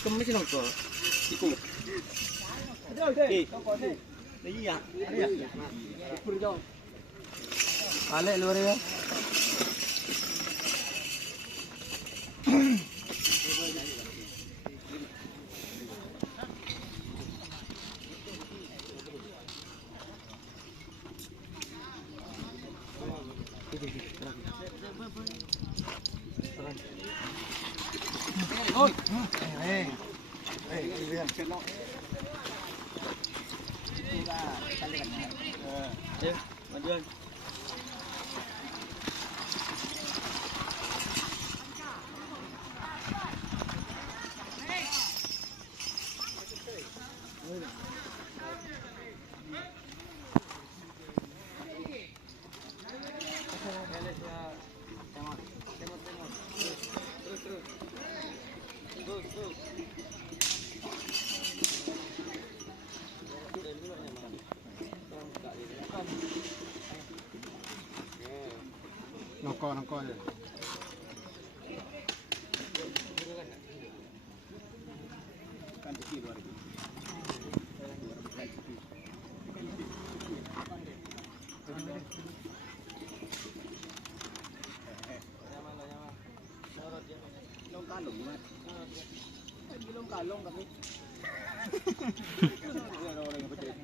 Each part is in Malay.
Kamu sih nongkrong? Ikut. Iya. Balik luar ya. Ôi. Majuan. Nongko ya. Kan di luar itu. Long kalong mas. Belum kalong kami. Orang yang betul.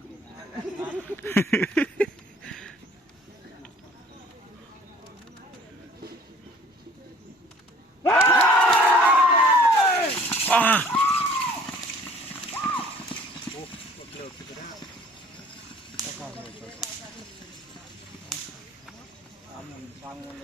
Ah. Bangun